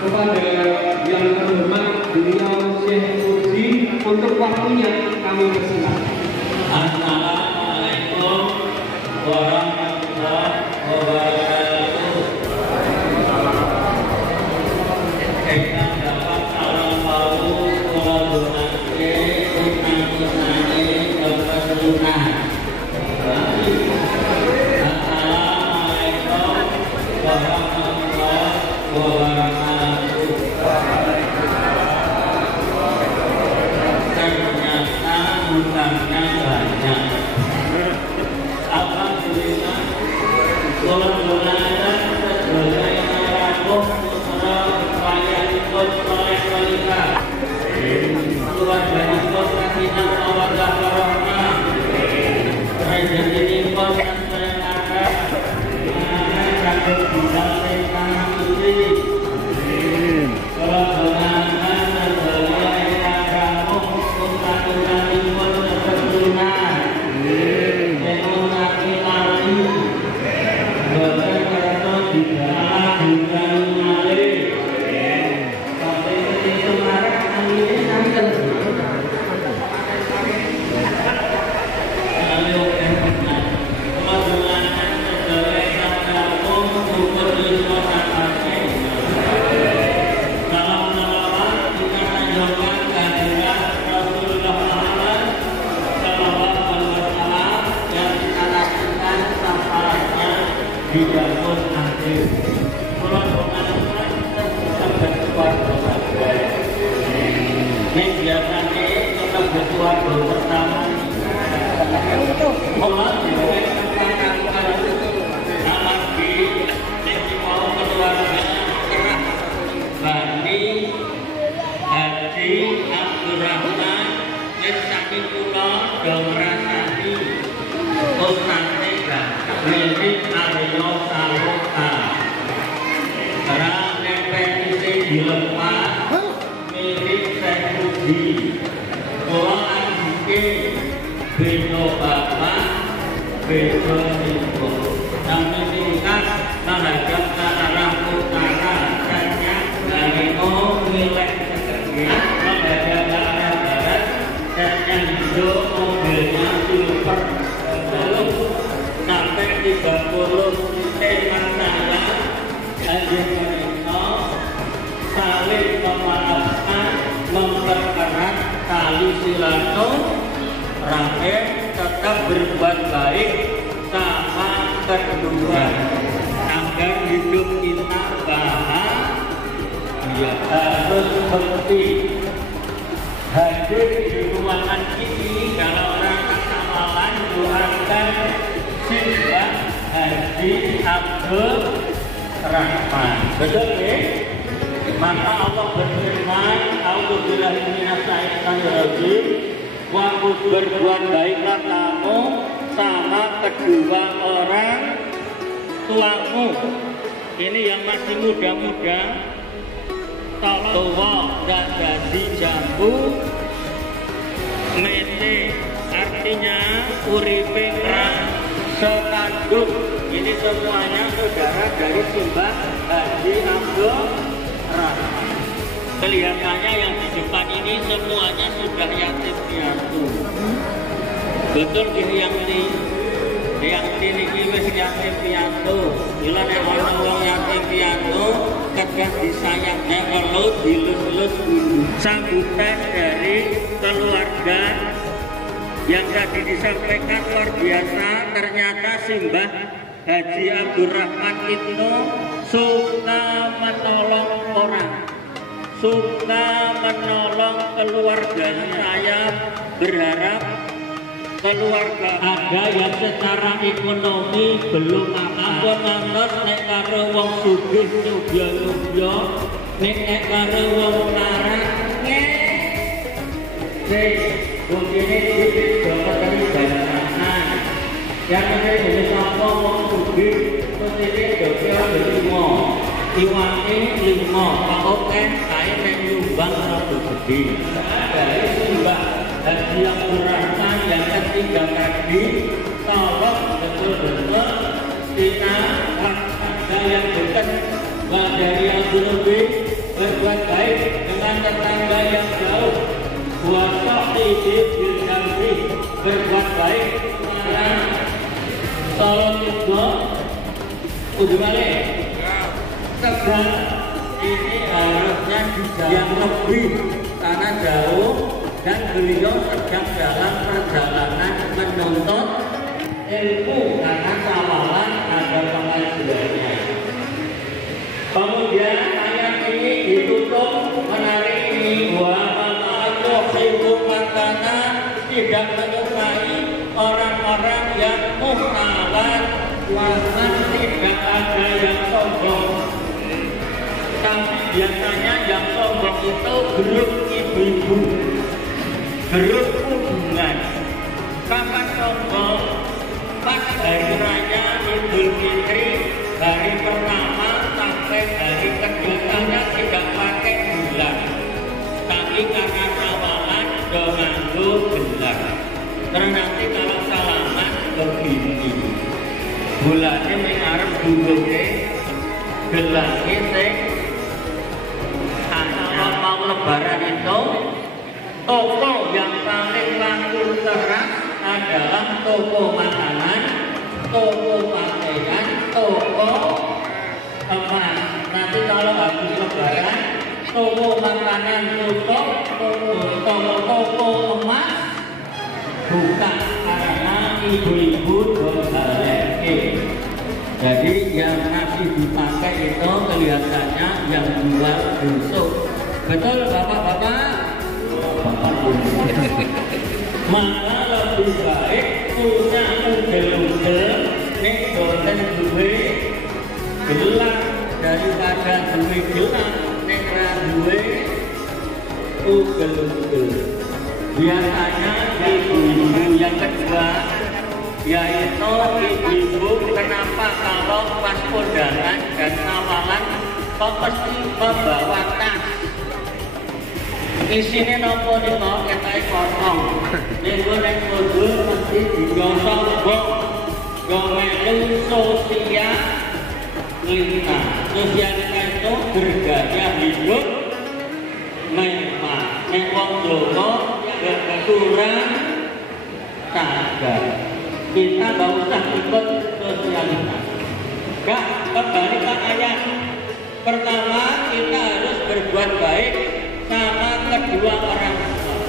kepada yang terhormat beliau Syekh Mursi untuk waktunya kami persilakan. Assalamualaikum warahmatullahi wabarakatuh. Kita dapat salam baru kolaborasi unang-unangi kepesunan. Assalamualaikum warahmatullahi wabarakatuh. Ternyata hutangnya banyak. Alhamdulillah, kolaborasi sebagai narapun keluarga kasihnya mawaddah warahmah, rezeki pun ternyata sampai bidang tanah suci. Kolaborasi sebagai narapun unang-unangi kepesunan. Ekonomi lali, bahkan karena tidak bukan lali. Dibangun akhir ini biasanya kita bersuara bersama Allah dalam di mau keluarga kerah Bani Haji Abdurrahman Mirsani Pulau Domrasani Ustaznya milik Aryo Saluka karena petisi dilepas milik Sekudi Pulau Adike Beno Bapak Beno Ibu yang meningkat menghadap ke arah utara hanya dari milik Sekudi menghadap ke arah barat dan yang hidup mobilnya super sampai 30 tema saya hadir mereka saling memaafkan, mempererat tali silaturahim, tetap berbuat baik sama kedua agar hidup kita bahagia. Harus seperti hadir di ruangan ini kalau orang amalan doakan Simbah Haji Abdul Rahman. Betul ya? Maka Allah berfirman, A'udzubillahi minasyaitonirrajim, wa berbuat baiklah kamu sama kedua orang tuamu. Ini yang masih muda-muda, tua dan jadi jambu, mete artinya uripe sekandung. Ini semuanya saudara dari Simbah Haji Abdul Rahman. Kelihatannya yang di depan ini semuanya sudah yatim piatu. Betul gini yang ini wis yatim piatu. Bila nek ana wong yatim piatu, kadang disayangnya kalau dilus-lus dulu. Sambutan dari keluarga yang tadi disampaikan luar biasa. Ternyata Simbah Haji Abdurrahman itu suka menolong orang, suka menolong keluarga. Saya berharap keluarga ada yang secara ekonomi belum apa ngantos nek karo wong sugih nyugya-nyugya, nek karo wong larat begini duit dapat dari bayaran. Yang ada jenis apa wong sugih mesti dokter limo, iwane limo, Pak Oke saya menyumbang satu gede. Dari Simbah Haji Abdurrahman yang ketiga tadi, tolong betul-betul kita ada yang dekat dari yang lebih berbuat baik dengan tetangga yang jauh. Puasa ide berjamri berbuat baik dengan tolong juga udah balik. Tegal ini harusnya yang lebih karena jauh dan beliau sedang dalam perjalanan menuntut ilmu karena sawalan ada pengajiannya. Kemudian ayat ini ditutup menarik ini tidak menyukai orang-orang yang muhtalan, wasan tidak ada yang sombong. Tapi biasanya yang sombong itu grup ibu-ibu, grup hubungan. Kapan sombong? Pas hari raya Idul Fitri, hari pertama sampai hari keduanya tidak pakai bulan. Tapi karena sawalan nganggo gelar. Terus nanti kalau salaman begini, bulannya mengarep dulunya gelarnya sing kalau mau lebaran itu toko yang paling laku keras adalah toko makanan, toko pakaian, toko emas. Nanti kalau habis lebaran toko makanan tutup, toko emas buka karena ibu-ibu bersaleh. Jadi yang masih dipakai itu kelihatannya yang jual busuk. Betul bapak-bapak? Maka lebih baik punya ugel-ugel nek boten duwe gelang daripada duwe gelang nek ra duwe ugel-ugel. Biasanya ibu-ibu yang kedua yaitu ibu-ibu kenapa kalau pas kondangan dan sawalan kok mesti membawa tas. Isine nopo niko ketahe kosong. Nego nek modul mesti digosok kok. Gomelu sosial lintas. Sosialita itu bergaya hidup mewah. Nek wong loro kurang sadar. Kita nggak usah ikut sosialitas. Enggak, kembali ke ayat. Pertama, kita harus berbuat baik sama kedua orang tua.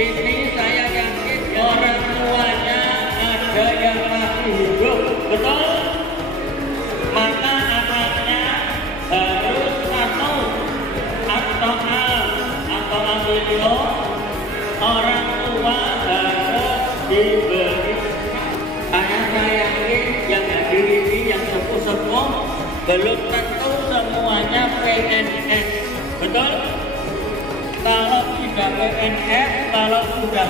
Ini saya yakin orang tuanya ada yang masih hidup, betul? Maka anaknya harus satu atau ambil orang tua harus diberi. Karena saya yakin yang hadir ini yang sepuh-sepuh belum tentu semuanya PNS, betul? Kalau tidak PNS, kalau sudah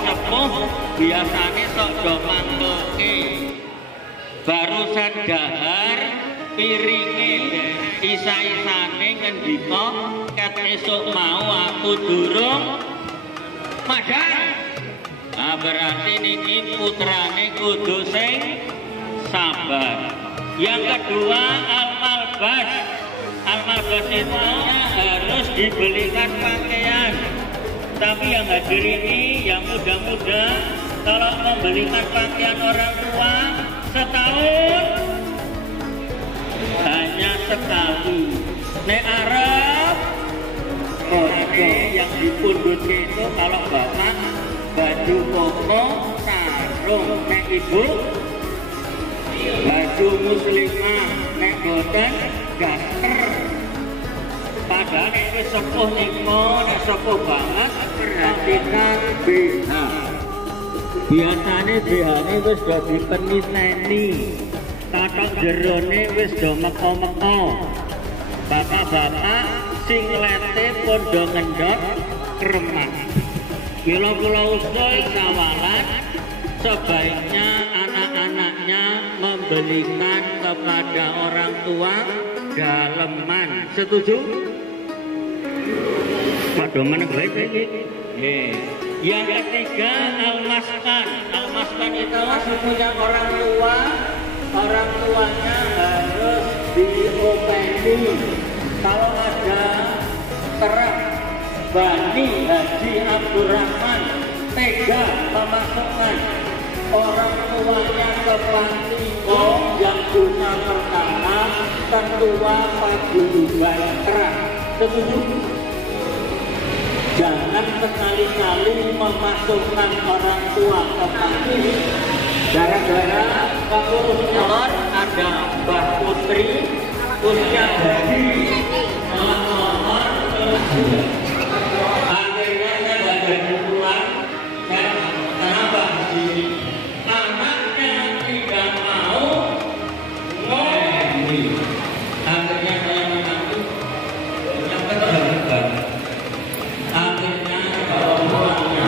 sepuh, biasanya sok do mangkoke. Barusan dahar, piringe, isa-isane ngendika ket esuk mau aku durung madang. Nah, berarti niki putrane kudu sing sabar. Yang kedua al-malbas. Al-malbas itu harus dibelikan pakaian. Tapi yang hadir ini yang muda-muda kalau membelikan pakaian orang tua setahun hanya sekali. Nek Arab yang dipundutnya itu kalau bapak baju koko sarung, nek ibu baju muslimah, nek boten gaster. Padahal ini sepuh niko, nek sepuh banget perhatikan BH. Biasanya BH ini wis do dipeniseni, katok jerone wis do meko-meko. Bapak-bapak singlete podo ngendot kremah. Kula usul sawalan sebaiknya anak-anaknya membelikan kepada orang tua daleman. Setuju? Pak Domen baik ini. Yang ketiga almaskan. Almaskan itu masih punya orang tua. Orang tuanya harus diopeni. Kalau ada Kerap Bani Haji Abdurrahman tega memasukkan orang tuanya ke Pantiko yang guna pertama Ketua Paguyuban Kerap. Setuju? Jangan sekali-kali memasukkan orang tua ke Pantiko. Gara-gara pengurusnya ada Mbak Putri, usia dari nomor akhirnya saya nggak jadi pulang. Dan kenapa begini? Anaknya tidak mau ngomong. Akhirnya saya mengaku yang keterlibat. Akhirnya bawa pulangnya.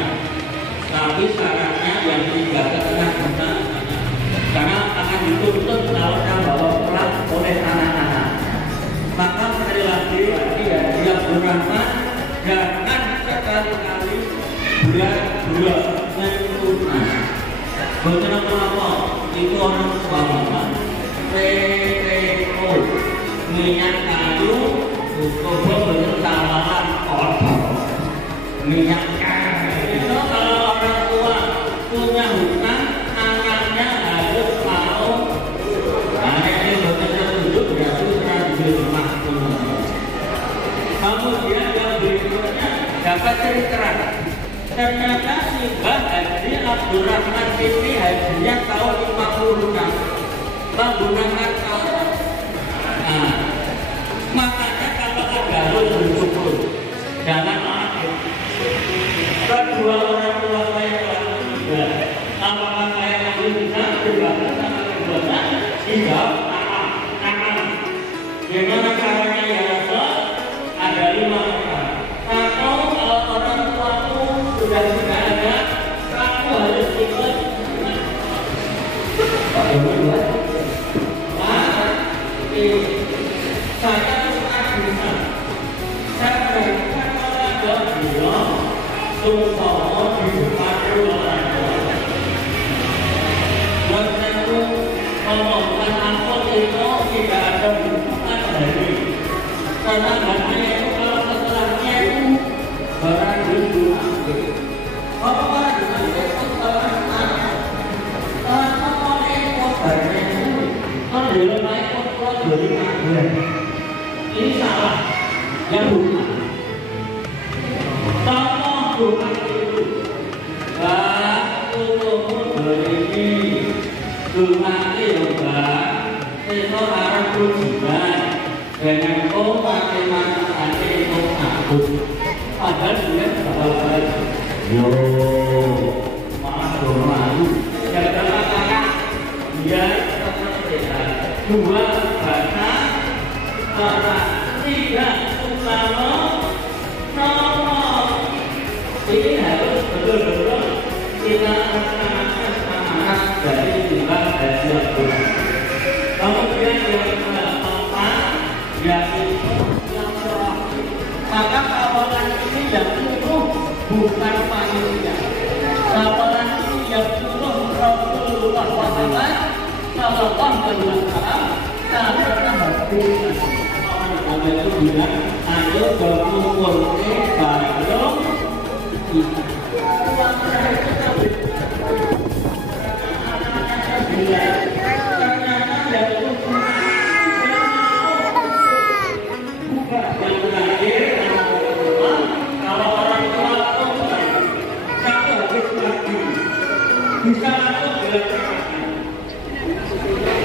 Tapi syaratnya yang tidak kena karena akan dituntut kalau bawa pulang oleh anak-anak. Maka sekali lagi dia berangkat jangan sekali-kali bulat menyempurna. Bukan apa-apa itu orang tua bapak. PPO minyak kayu cukup bertawaran kotor. Minyak kayu itu kalau orang tua punya hutang anaknya harus mau. Anaknya bukan setuju berarti di rumah. Kemudian yang berikutnya dapat cerita. Ternyata si Mbah Haji Abdurrahman ini hajinya tahun 56 menggunakan kaos. Nah, makanya kalau ada bersyukur jangan akhir. Kedua orang tua saya telah meninggal. Apakah saya masih bisa berbakti sama keduanya? Tidak. Gimana caranya ya Rasul? Ada 5 orang. Atau kalau orang tuamu sudah tidak ada, kamu harus ikut. Saya suka bisa. Saya berikan kepada beliau supaya di depan orang tua. Dan tentu ngomongkan aku itu tidak ada hubungan dari. Karena hanya itu kalau setelahnya itu barang dulu. Kalau barang dulu itu orang anak. Kalau ekor barangnya itu kalau dulu naik ekor 25 bulan. Ini salah. Yang bukan. Tolong bukan itu. Tunggu ini. Tunggu Mbak. Itu arah tujuan. Dengan kau pakai mata itu takut. Padahal dia bawa yo malu. Jaga mata dia sehat. 2 bahasa 3 utama nomor. Ini harus betul-betul kita laksanakan amanat dari Mbah Haji Abdurrahman. Kemudian yang keempat yaitu yang terakhir. Maka kawalan ini yang suruh bukan manusia. Kawalan ini yang suruh Rasulullah Sallallahu Alaihi Wasallam karena hadis Allah itu bilang ayo berkumpul bareng kita. Bisa langsung dilaksanakan.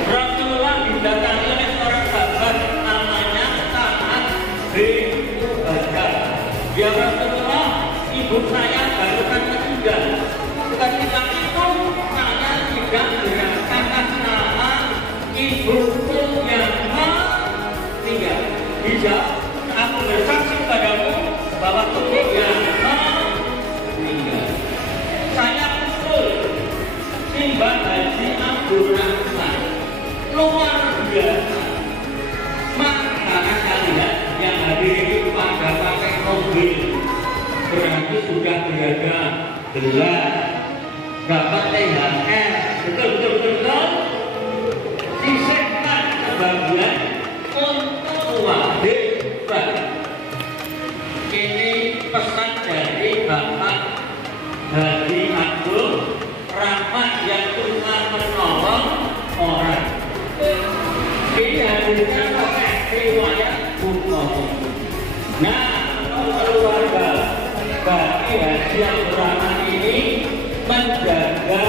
Rasulullah didatangi oleh seorang sahabat namanya Sa'ad bin Ubadah. Ya Rasulullah, ibu saya barusan meninggal. Ketika itu saya tidak berangkat atas nama ibuku yang meninggal. Bisa aku bersaksi padamu bahwa ibu yang meninggal. Saya Mbah Haji Abdurrahman luar biasa. Maka kalian yang hadir itu pada pakai mobil berarti sudah berada gelas dapat THR. Betul. Sisihkan sebagian untuk kewajiban. Nah, keluarga bagi Haji Abdurrahman ini menjaga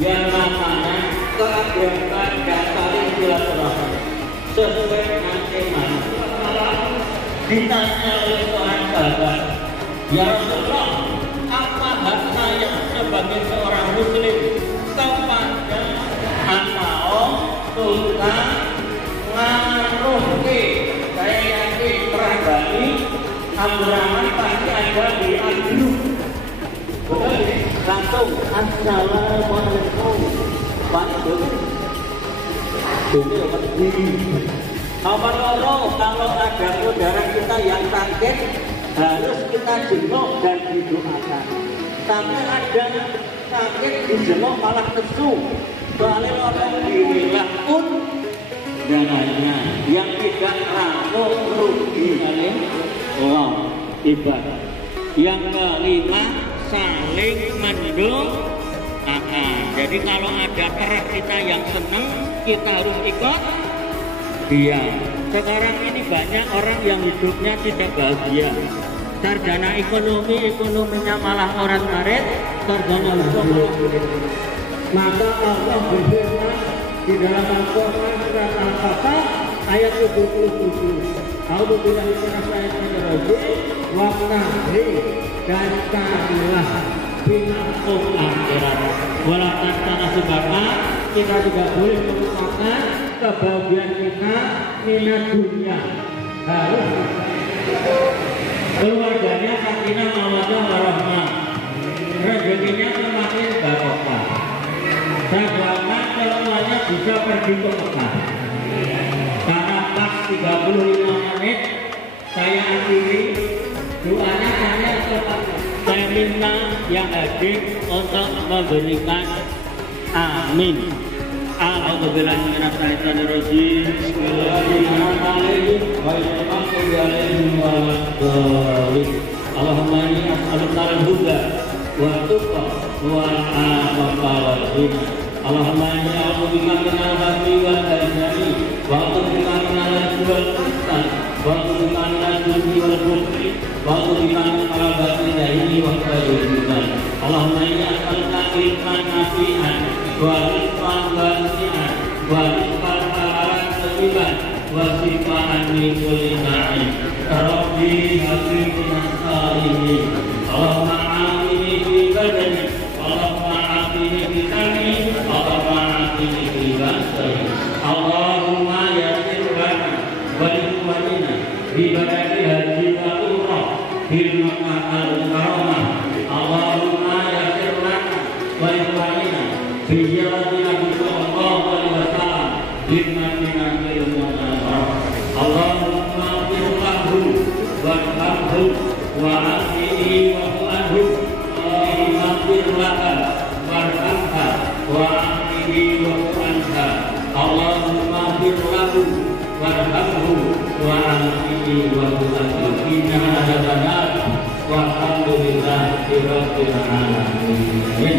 yang namanya keakraban dan saling silaturahmi sesuai dengan tema. Ditanya oleh seorang sahabat, ya Rasulullah, apa hak saya sebagai seorang muslim kepada anak sultan ngaruh ke saya yakin perabani Abdurrahman pasti ada di Abdul. Langsung assalamualaikum Pak apa loro kalau ada saudara kita yang sakit harus kita jenguk dan didoakan. Tapi ada sakit dijenguk malah nesu. Soalnya orang dirilah pun dananya yang tidak rapuh rugi saling ibadah. Yang kelima saling mendukung. Jadi kalau ada kerah kita yang senang kita harus ikut dia. Sekarang ini banyak orang yang hidupnya tidak bahagia. Sarjana ekonominya malah orang karet, sarjana hukum. Maka Allah berfirman di dalam Al-Quran surat Al-Fatah ayat 77. A'udzubillahi minasyaitonir rajim wa qnahri dan carilah binakum akhirat. Walaupun tanah sebabnya kita tidak boleh melupakan kebahagiaan kita minat dunia. Harus keluarganya sakinah mawaddah warahmah, rezekinya semakin barokah. Sedangkan semuanya bisa pergi ke Mekah. Karena pas 35 menit saya akhiri doanya saya minta yang hadir untuk memberikan amin. Alhamdulillah minasyaitonir rajim. Allahumma inni as'aluka al-huda wa tuqa wal afwa wal ghina. Allahumma inni a'udzubika minal ghafli wal hazami wa a'udzubika minal ghafli wal hasad wa a'udzubika minal jubni wal bukhli wa a'udzubika min qalbati dahini wa qalbi. Allahumma inni as'aluka ilman nafi'an wa rizqan wasi'an wa rizqan halalan thayyiban wa shifaan min kulli da'in. Rabbi habli minas salihin. Allahumma a'afini fi badani, Allahumma a'afini fi qalbi, Allahumma a'afini fi basari. Allahumma yassir lana wa liqwanina bi badani haji wa umrah bil Makkah al-Mukarramah. Allahumma yassir lana wa liqwanina bi ziyarati Nabi sallallahu alaihi wasallam bil Madinatil Munawwarah. Allahumma ighfir lahu warhamhu wa'afihi wa'fu anhu. Allahumma ighfir laha warhamha wa'afihi wa'fu anha. Allahumma ighfir lahu warhamhu wa'afihi wa'fu anhu. Inna adzabannar walhamdulillahi rabbil alamin.